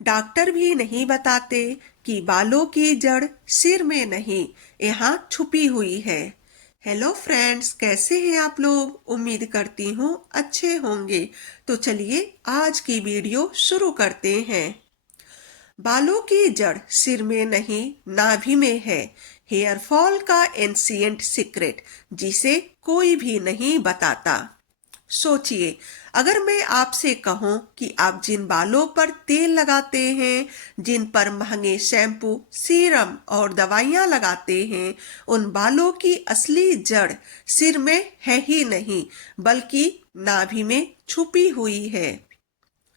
Doctor भी नहीं बताते कि बालों की जड़ सिर में नहीं, यहाँ छुपी हुई है। हेलो फ्रेंड्स, कैसे हैं आप लोग? उम्मीद करती हूँ अच्छे होंगे। तो चलिए आज की वीडियो शुरू करते हैं। बालों की जड़ सिर में नहीं, नाभि में है। हेयर फॉल का एंशिएंट सीक्रेट, जिसे कोई भी नहीं बताता। सोचिए, अगर मैं आपसे कहूं कि आप जिन बालों पर तेल लगाते हैं, जिन पर महंगे शैम्पू, सीरम और दवाइयां लगाते हैं, उन बालों की असली जड़ सिर में है ही नहीं, बल्कि नाभि में छुपी हुई है।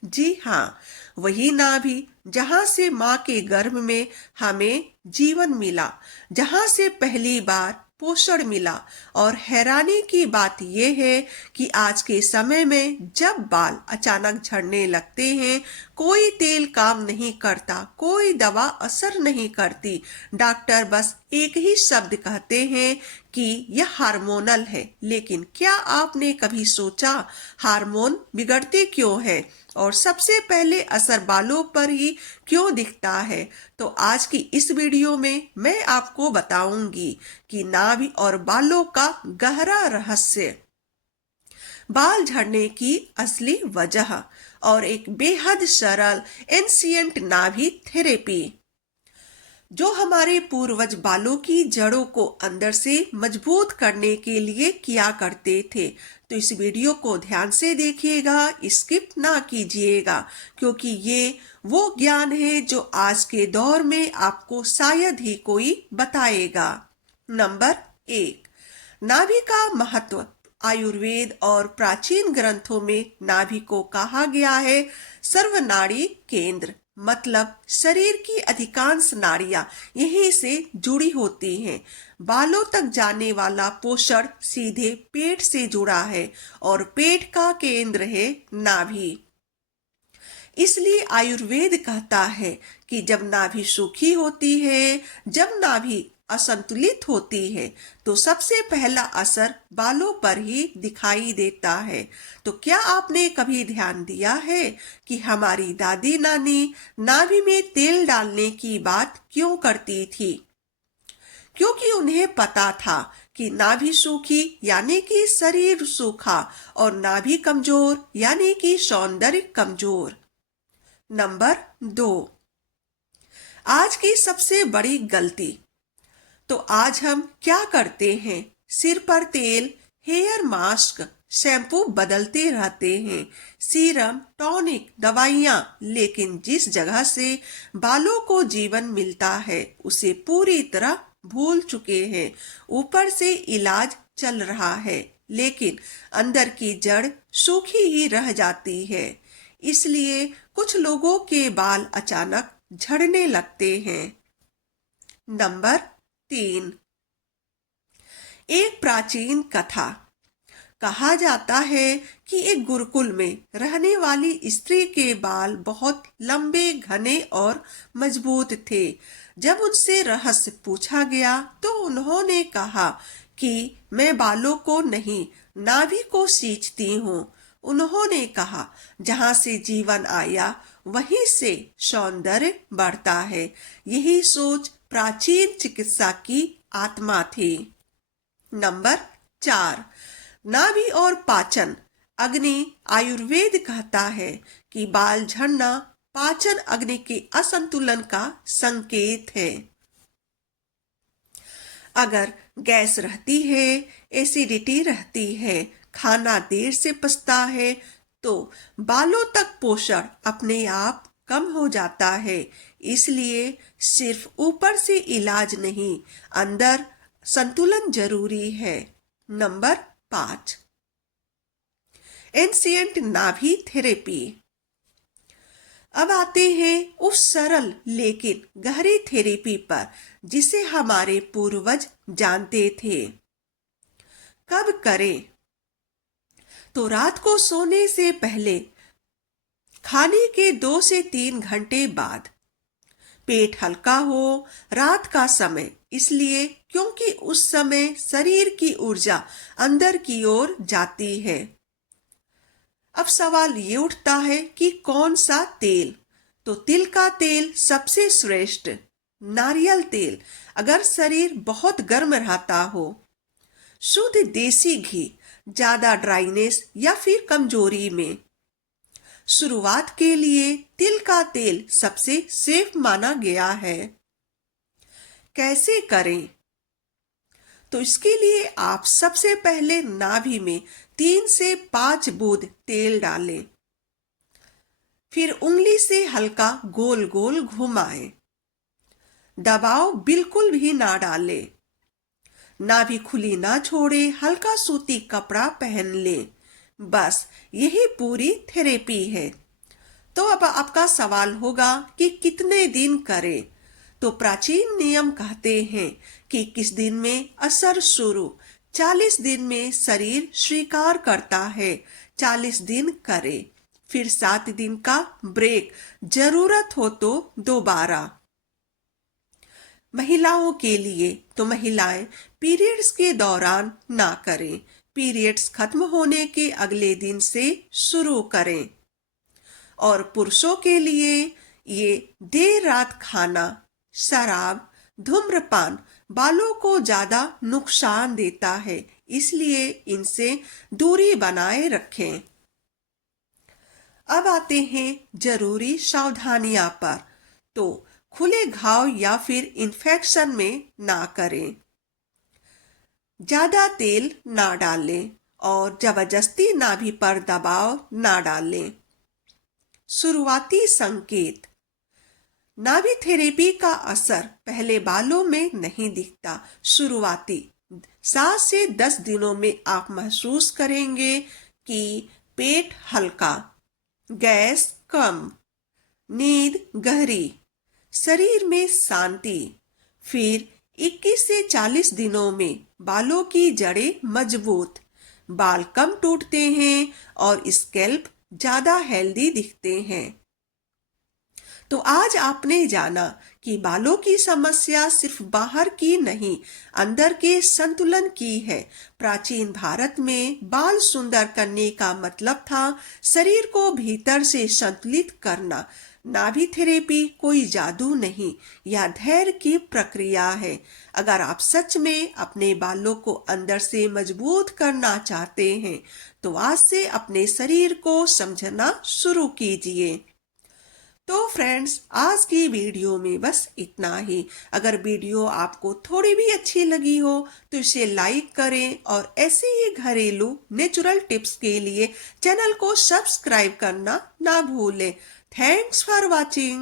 जी हाँ, वही नाभि जहाँ से माँ के गर्भ में हमें जीवन मिला, जहाँ से पहली बार पोषण मिला। और हैरानी की बात यह है कि आज के समय में जब बाल अचानक झड़ने लगते हैं, कोई तेल काम नहीं करता, कोई दवा असर नहीं करती। डॉक्टर बस एक ही शब्द कहते हैं कि यह हार्मोनल है। लेकिन क्या आपने कभी सोचा हार्मोन बिगड़ते क्यों है, और सबसे पहले असर बालों पर ही क्यों दिखता है? तो आज की इस वीडियो में मैं आपको बताऊंगी कि नाभि और बालों का गहरा रहस्य, बाल झड़ने की असली वजह और एक बेहद सरल एंशिएंट नाभि थेरेपी जो हमारे पूर्वज बालों की जड़ों को अंदर से मजबूत करने के लिए किया करते थे। तो इस वीडियो को ध्यान से देखिएगा, स्किप ना कीजिएगा, क्योंकि ये वो ज्ञान है जो आज के दौर में आपको शायद ही कोई बताएगा। नंबर 1, नाभि का महत्व। आयुर्वेद और प्राचीन ग्रंथों में नाभि को कहा गया है सर्वनाड़ी केंद्र, मतलब शरीर की अधिकांश नाड़ियां यहीं से जुड़ी होती हैं। बालों तक जाने वाला पोषण सीधे पेट से जुड़ा है और पेट का केंद्र है नाभि। इसलिए आयुर्वेद कहता है कि जब नाभि सूखी होती है, जब नाभि असंतुलित होती है, तो सबसे पहला असर बालों पर ही दिखाई देता है। तो क्या आपने कभी ध्यान दिया है कि हमारी दादी नानी नाभि में तेल डालने की बात क्यों करती थी? क्योंकि उन्हें पता था कि नाभि सूखी यानी कि शरीर सूखा, और नाभि कमजोर यानी कि सौंदर्य कमजोर। नंबर 2, आज की सबसे बड़ी गलती। तो आज हम क्या करते हैं? सिर पर तेल, हेयर मास्क, शैम्पू बदलते रहते हैं, सीरम, टॉनिक, दवाइयाँ, लेकिन जिस जगह से बालों को जीवन मिलता है उसे पूरी तरह भूल चुके हैं। ऊपर से इलाज चल रहा है, लेकिन अंदर की जड़ सूखी ही रह जाती है। इसलिए कुछ लोगों के बाल अचानक झड़ने लगते हैं। नंबर 3, एक प्राचीन कथा। कहा जाता है कि एक गुरुकुल में रहने वाली स्त्री के बाल बहुत लंबे, घने और मजबूत थे। जब उनसे रहस्य पूछा गया तो उन्होंने कहा कि मैं बालों को नहीं, नाभि को सींचती हूँ। उन्होंने कहा, जहाँ से जीवन आया वहीं से सौंदर्य बढ़ता है। यही सोच प्राचीन चिकित्सा की आत्मा थी। नंबर 4, नाभि और पाचन अग्नि। आयुर्वेद कहता है कि बाल झड़ना पाचन अग्नि के असंतुलन का संकेत है। अगर गैस रहती है, एसिडिटी रहती है, खाना देर से पचता है, तो बालों तक पोषण अपने आप कम हो जाता है। इसलिए सिर्फ ऊपर से इलाज नहीं, अंदर संतुलन जरूरी है। नंबर 5, एंशिएंट नाभि थेरेपी। अब आते हैं उस सरल लेकिन गहरी थेरेपी पर जिसे हमारे पूर्वज जानते थे। कब करें? तो रात को सोने से पहले, खाने के 2 से 3 घंटे बाद। पेट हल्का हो, रात का समय इसलिए क्योंकि उस समय शरीर की ऊर्जा अंदर की ओर जाती है। अब सवाल ये उठता है कि कौन सा तेल? तो तिल का तेल सबसे श्रेष्ठ। नारियल तेल अगर शरीर बहुत गर्म रहता हो। शुद्ध देसी घी ज्यादा ड्राइनेस या फिर कमजोरी में। शुरुआत के लिए तिल का तेल सबसे सेफ माना गया है। कैसे करें? तो इसके लिए आप सबसे पहले नाभि में 3 से 5 बूंद तेल डालें। फिर उंगली से हल्का गोल गोल घुमाएं। दबाव बिल्कुल भी ना डालें। नाभि खुली ना छोड़े, हल्का सूती कपड़ा पहन लें। बस यही पूरी थेरेपी है। तो अब आपका सवाल होगा कि कितने दिन करें? तो प्राचीन नियम कहते हैं कि किस दिन में असर शुरू। 40 दिन में शरीर स्वीकार करता है। 40 दिन करें, फिर 7 दिन का ब्रेक, जरूरत हो तो दोबारा। महिलाओं के लिए तो महिलाएं पीरियड्स के दौरान ना करें। पीरियड्स खत्म होने के अगले दिन से शुरू करें। और पुरुषों के लिए ये देर रात खाना, शराब, धूम्रपान बालों को ज्यादा नुकसान देता है, इसलिए इनसे दूरी बनाए रखें। अब आते हैं जरूरी सावधानियां पर। तो खुले घाव या फिर इन्फेक्शन में ना करें। ज्यादा तेल ना डालें और जबरदस्ती नाभि पर दबाव ना डालें। शुरुआती संकेत। नाभि थेरेपी का असर पहले बालों में नहीं दिखता। शुरुआती 7 से 10 दिनों में आप महसूस करेंगे कि पेट हल्का, गैस कम, नींद गहरी, शरीर में शांति। फिर 21 से 40 दिनों में बालों की जड़ें मजबूत, बाल कम टूटते हैं और स्कैल्प ज्यादा हेल्दी दिखते हैं। तो आज आपने जाना कि बालों की समस्या सिर्फ बाहर की नहीं, अंदर के संतुलन की है। प्राचीन भारत में बाल सुंदर करने का मतलब था शरीर को भीतर से संतुलित करना। नाभि थेरेपी कोई जादू नहीं, यह धैर्य की प्रक्रिया है। अगर आप सच में अपने बालों को अंदर से मजबूत करना चाहते हैं, तो आज से अपने शरीर को समझना शुरू कीजिए। तो फ्रेंड्स, आज की वीडियो में बस इतना ही। अगर वीडियो आपको थोड़ी भी अच्छी लगी हो तो इसे लाइक करें और ऐसे ही घरेलू नेचुरल टिप्स के लिए चैनल को सब्सक्राइब करना ना भूलें। Thanks for watching.